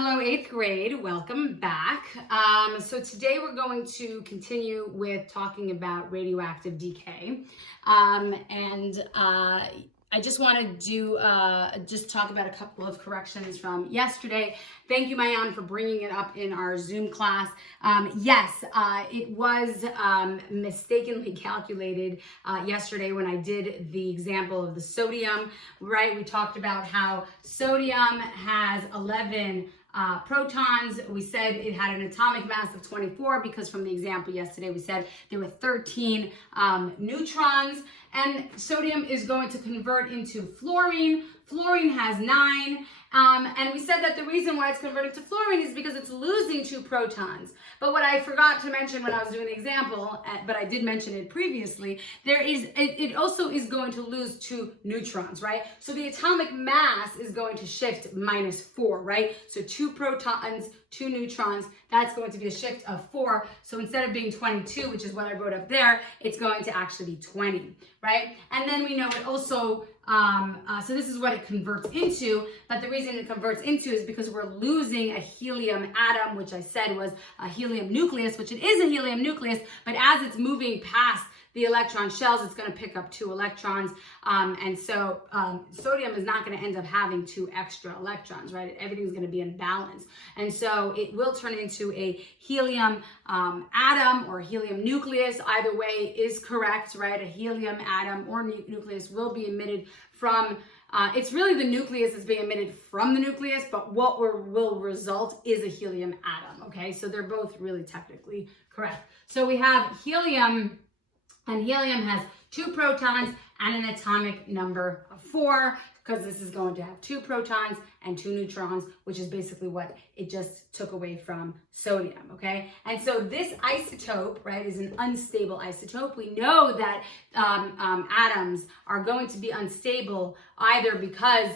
Hello, eighth grade. Welcome back. So today we're going to continue with talking about radioactive decay. I just want to do just talk about a couple of corrections from yesterday. Thank you, Mayan, for bringing it up in our Zoom class. Yes, it was mistakenly calculated yesterday when I did the example of the sodium, right? We talked about how sodium has 11 protons. We said it had an atomic mass of 24 because from the example yesterday we said there were 13 neutrons, and sodium is going to convert into fluorine. Fluorine has 9, and we said that the reason why it's converting to fluorine is because it's losing 2 protons. But what I forgot to mention when I was doing the example, but I did mention it previously, it also is going to lose 2 neutrons, right? So the atomic mass is going to shift -4, right? So 2 protons, 2 neutrons, that's going to be a shift of 4. So instead of being 22, which is what I wrote up there, it's going to actually be 20, right? And then we know it also, so this is what it converts into, but the reason it converts into is because we're losing a helium atom, which I said was a helium nucleus, which it is a helium nucleus, but as it's moving past the electron shells, it's going to pick up 2 electrons, and so sodium is not going to end up having 2 extra electrons, right? Everything's going to be in balance, and so it will turn into a helium atom or helium nucleus. Either way is correct, right? A helium atom or nucleus will be emitted from it's really the nucleus that's being emitted from the nucleus, but what will result is a helium atom, okay? So they're both really technically correct. So we have helium, and helium has 2 protons and an atomic number of 4, because this is going to have 2 protons and 2 neutrons, which is basically what it just took away from sodium, okay? And so this isotope, right, is an unstable isotope. We know that atoms are going to be unstable either because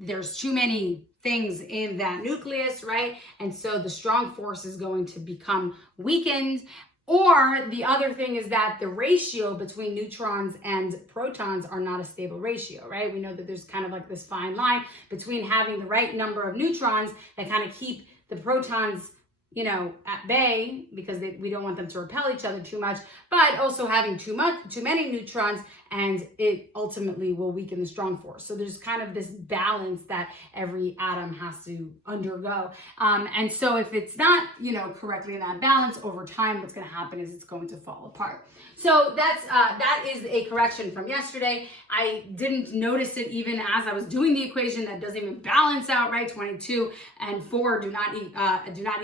there's too many things in that nucleus, right? And so the strong force is going to become weakened. Or the other thing is that the ratio between neutrons and protons are not a stable ratio, right? We know that there's kind of like this fine line between having the right number of neutrons that kind of keep the protons, you know, at bay, because we don't want them to repel each other too much, but also having too many neutrons, and it ultimately will weaken the strong force. So there's kind of this balance that every atom has to undergo. And so if it's not, you know, correctly in that balance, over time, what's going to happen is it's going to fall apart. So that is a correction from yesterday. I didn't notice it even as I was doing the equation. That doesn't even balance out, right? 22 and 4 do not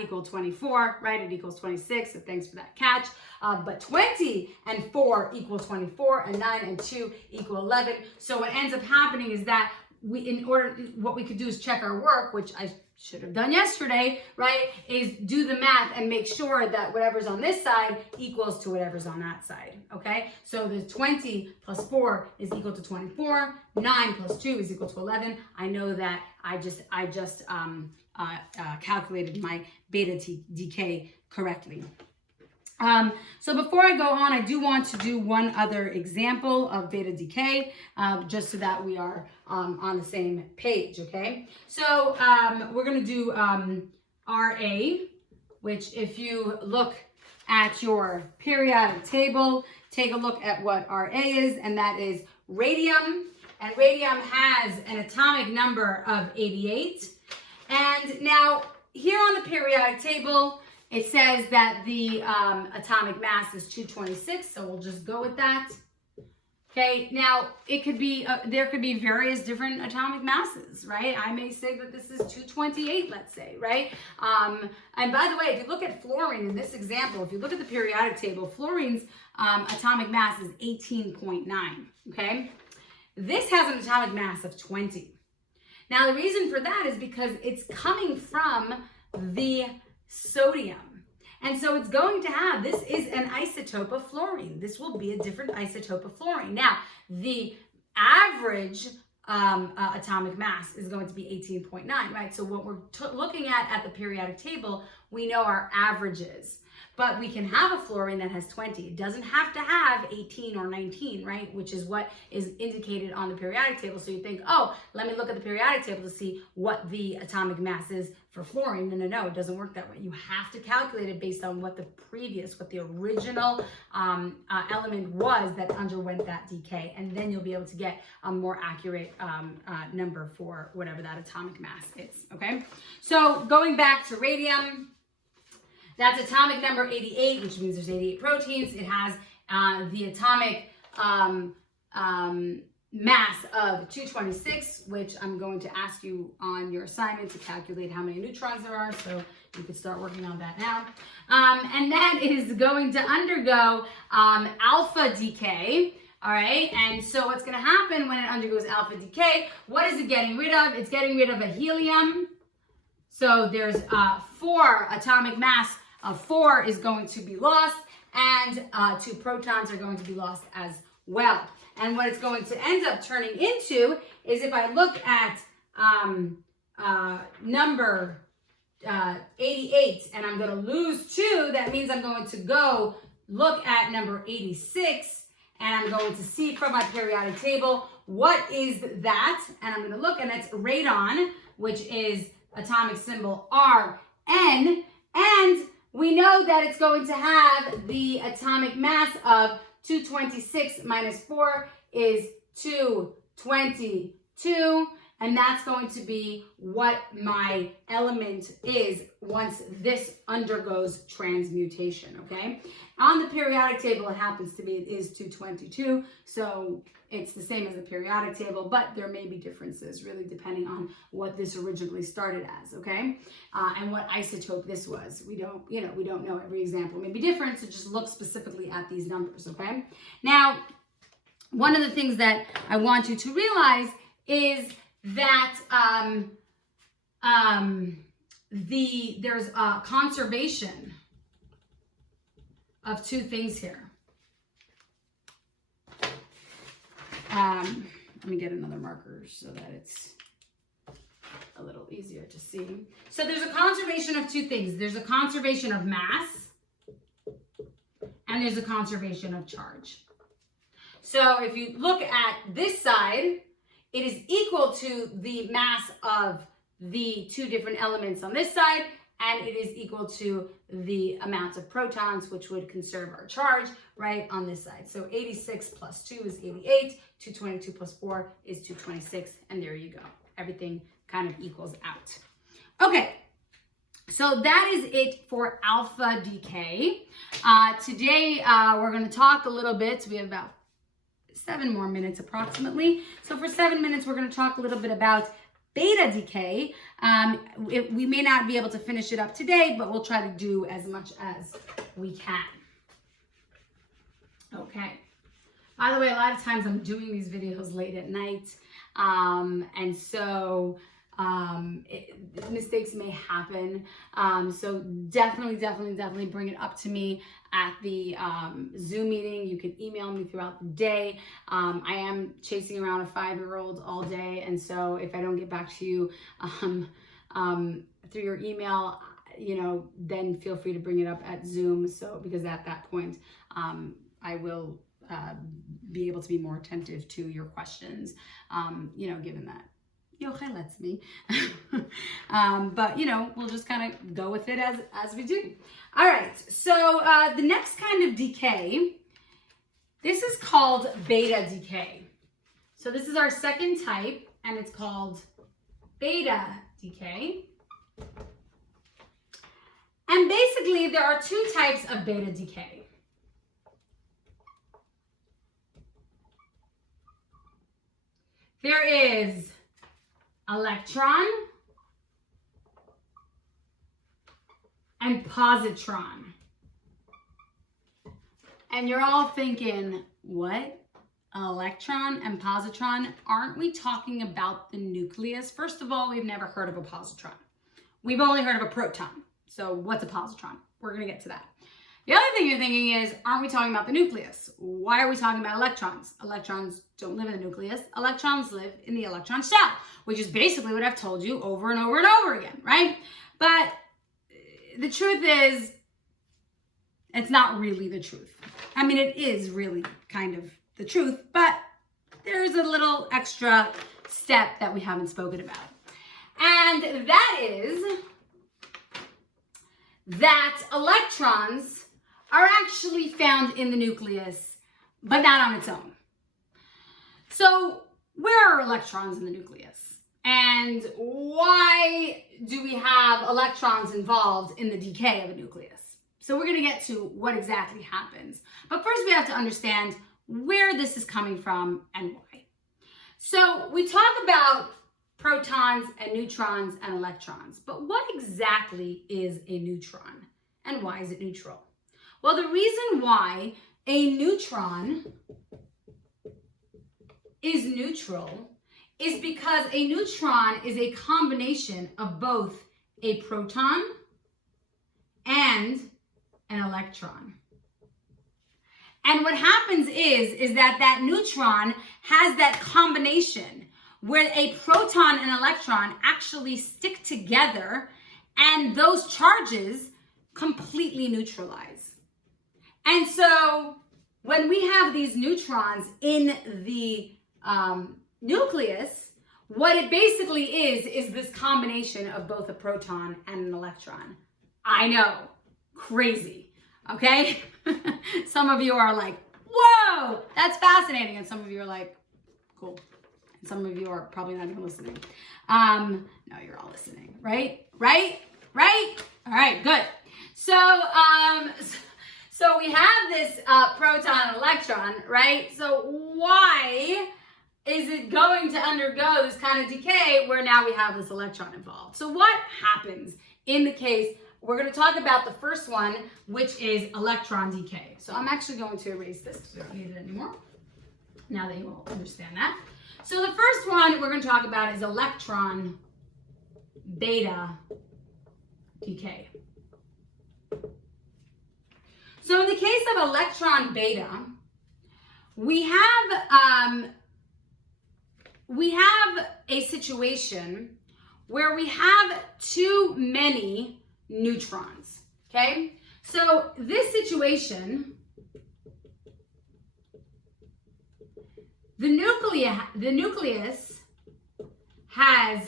equal 24, right? It equals 26. So thanks for that catch. But 20 and 4 equal 24, and 9 and 2 equal 11. So what ends up happening is that what we could do is check our work, which I should have done yesterday, right? Is do the math and make sure that whatever's on this side equals to whatever's on that side, okay? So the 20 plus 4 is equal to 24, 9 plus 2 is equal to 11. I know that I just calculated my beta decay correctly. So before I go on, I do want to do one other example of beta decay, just so that we are on the same page, okay? So we're going to do Ra, which if you look at your periodic table, take a look at what Ra is, and that is radium. And radium has an atomic number of 88. And now here on the periodic table, it says that the atomic mass is 226, so we'll just go with that. Okay, now it could be, there could be various different atomic masses, right? I may say that this is 228, let's say, right? And by the way, if you look at fluorine in this example, if you look at the periodic table, fluorine's atomic mass is 18.9, okay? This has an atomic mass of 20. Now, the reason for that is because it's coming from the sodium. And so it's going to have, this is an isotope of fluorine. This will be a different isotope of fluorine. Now, the average atomic mass is going to be 18.9, right? So what we're looking at the periodic table, we know our averages. but we can have a fluorine that has 20. It doesn't have to have 18 or 19, right? Which is what is indicated on the periodic table. So you think, oh, let me look at the periodic table to see what the atomic mass is for fluorine. No, it doesn't work that way. You have to calculate it based on what the original element was that underwent that decay. And then you'll be able to get a more accurate number for whatever that atomic mass is, okay? So going back to radium, that's atomic number 88, which means there's 88 proteins. It has the atomic mass of 226, which I'm going to ask you on your assignment to calculate how many neutrons there are. So you could start working on that now. And that is going to undergo alpha decay. All right, and so what's going to happen when it undergoes alpha decay? What is it getting rid of? It's getting rid of a helium. So there's 4 atomic mass of 4 is going to be lost, and 2 protons are going to be lost as well. And what it's going to end up turning into is, if I look at number 88 and I'm going to lose 2, that means I'm going to go look at number 86 and I'm going to see from my periodic table what is that, and I'm going to look, and it's radon, which is atomic symbol Rn, and we know that it's going to have the atomic mass of 226 minus 4 is 222, and that's going to be what my element is once this undergoes transmutation, okay? On the periodic table, it happens to be, it is 222, so it's the same as the periodic table, but there may be differences really depending on what this originally started as, okay? And what isotope this was. We don't know. Every example may be different, so just look specifically at these numbers, okay? Now, one of the things that I want you to realize is that there's a conservation of 2 things here. Let me get another marker so that it's a little easier to see. So there's a conservation of 2 things. There's a conservation of mass, and there's a conservation of charge. So if you look at this side, it is equal to the mass of the 2 different elements on this side, and it is equal to the amount of protons, which would conserve our charge, right, on this side. So 86 plus 2 is 88, 222 plus 4 is 226, and there you go. Everything kind of equals out. Okay, so that is it for alpha decay. Today, we're going to talk a little bit. So we have about 7 more minutes approximately. So for 7 minutes, we're going to talk a little bit about beta decay. We may not be able to finish it up today, but we'll try to do as much as we can. Okay. By the way, a lot of times I'm doing these videos late at night, and so mistakes may happen. So definitely bring it up to me at the Zoom meeting. You can email me throughout the day. I am chasing around a 5-year-old all day, and so if I don't get back to you through your email, then feel free to bring it up at Zoom. So because at that point, I will be able to be more attentive to your questions, given that Yochai lets me. But, we'll just kind of go with it as we do. All right, so the next kind of decay, this is called beta decay. So this is our second type, and it's called beta decay. And basically, there are 2 types of beta decay. There is electron and positron. And you're all thinking, what? Electron and positron? Aren't we talking about the nucleus? First of all, we've never heard of a positron. We've only heard of a proton. So what's a positron? We're going to get to that. The other thing you're thinking is, aren't we talking about the nucleus? Why are we talking about electrons? Electrons don't live in the nucleus. Electrons live in the electron shell, which is basically what I've told you over and over and over again, right? But the truth is, It's not really the truth. I mean, it is really kind of the truth, but there's a little extra step that we haven't spoken about. And that is that electrons are actually found in the nucleus, but not on its own. So where are electrons in the nucleus? And why do we have electrons involved in the decay of a nucleus? So we're going to get to what exactly happens. But first we have to understand where this is coming from and why. So we talk about protons and neutrons and electrons, but what exactly is a neutron and why is it neutral? Well, the reason why a neutron is neutral is because a neutron is a combination of both a proton and an electron. And what happens is that neutron has that combination where a proton and electron actually stick together and those charges completely neutralize. And so when we have these neutrons in the nucleus, what it basically is this combination of both a proton and an electron. I know, crazy, okay? Some of you are like, whoa, that's fascinating. And some of you are like, cool. And some of you are probably not even listening. No, you're all listening, right? Right? All right, good. So we have this proton and electron, right? So why is it going to undergo this kind of decay where now we have this electron involved? So what happens in the case? We're going to talk about the first one, which is electron decay. So I'm actually going to erase this because we don't need it anymore. Now that you all understand that. So the first one we're going to talk about is electron beta decay. So in the case of electron beta, we have a situation where we have too many neutrons, okay? So this situation, the nucleus has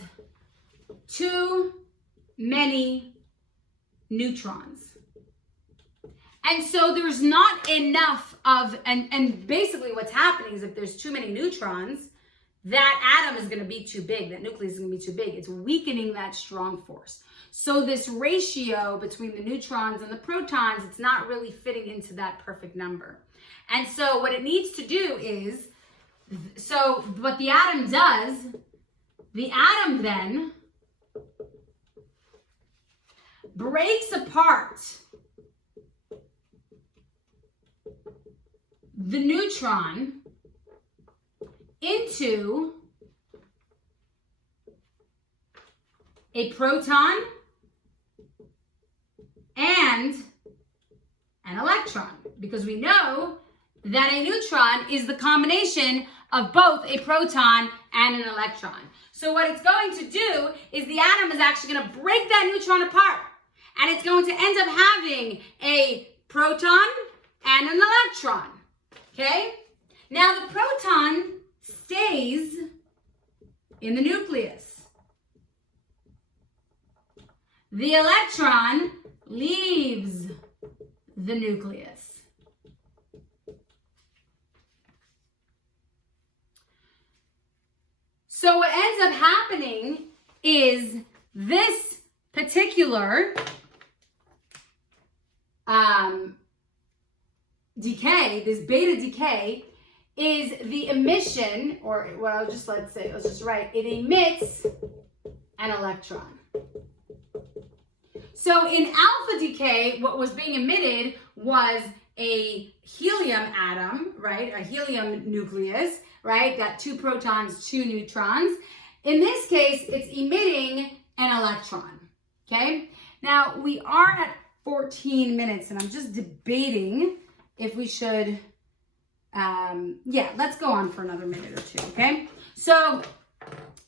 too many neutrons. And so there's not enough of, and basically what's happening is if there's too many neutrons, that atom is going to be too big, that nucleus is going to be too big. It's weakening that strong force. So this ratio between the neutrons and the protons, it's not really fitting into that perfect number. And so what it needs to do is, so what the atom does, the atom then breaks apart the neutron into a proton and an electron, because we know that a neutron is the combination of both a proton and an electron. So what it's going to do is the atom is actually going to break that neutron apart, and it's going to end up having a proton and an electron, okay? Now the proton stays in the nucleus. The electron leaves the nucleus. So what ends up happening is this particular decay, this beta decay, is the emission, or well, let's just write, it emits an electron. So in alpha decay, what was being emitted was a helium atom, right? A helium nucleus, right? Got 2 protons, 2 neutrons. In this case, it's emitting an electron, okay? Now, we are at 14 minutes, and I'm just debating if we should, let's go on for another minute or 2, okay? So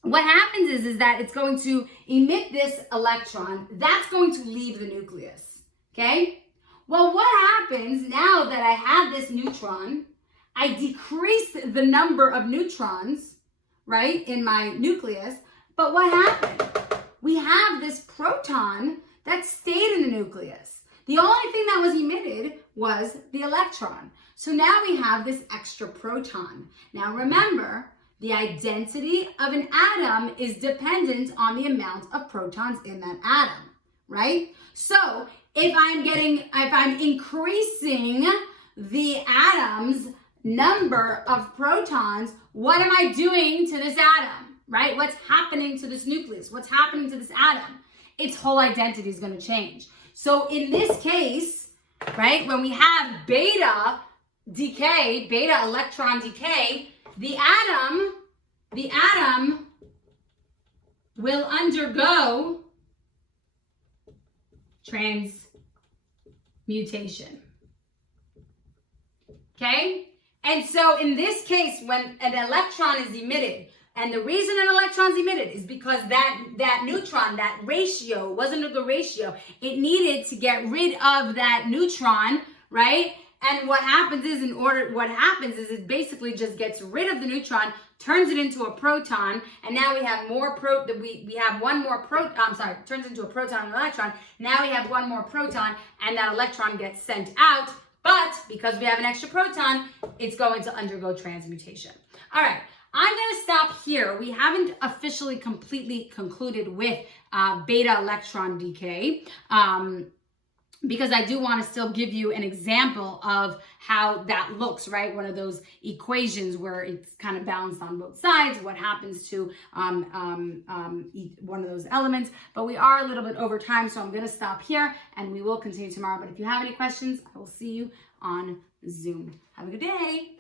what happens is that it's going to emit this electron. That's going to leave the nucleus, okay? Well, what happens now that I have this neutron? I decrease the number of neutrons, right, in my nucleus. But what happened? We have this proton that stayed in the nucleus. The only thing that was emitted was the electron. So now we have this extra proton. Now remember, the identity of an atom is dependent on the amount of protons in that atom, right? So if I'm increasing the atom's number of protons, what am I doing to this atom, right? What's happening to this nucleus? What's happening to this atom? Its whole identity is going to change. So in this case, right, when we have beta decay, beta electron decay, the atom will undergo transmutation. Okay? And so in this case, when an electron is emitted, and the reason an electron is emitted is because that neutron, that ratio, wasn't a good ratio. It needed to get rid of that neutron, right? And what happens is it basically just gets rid of the neutron, turns it into a proton, and now we have turns into a proton and electron. Now we have one more proton, and that electron gets sent out. But because we have an extra proton, it's going to undergo transmutation. All right, I'm going to stop here. We haven't officially completely concluded with beta electron decay because I do want to still give you an example of how that looks, right? One of those equations where it's kind of balanced on both sides, what happens to one of those elements. But we are a little bit over time, so I'm going to stop here and we will continue tomorrow. But if you have any questions, I will see you on Zoom. Have a good day.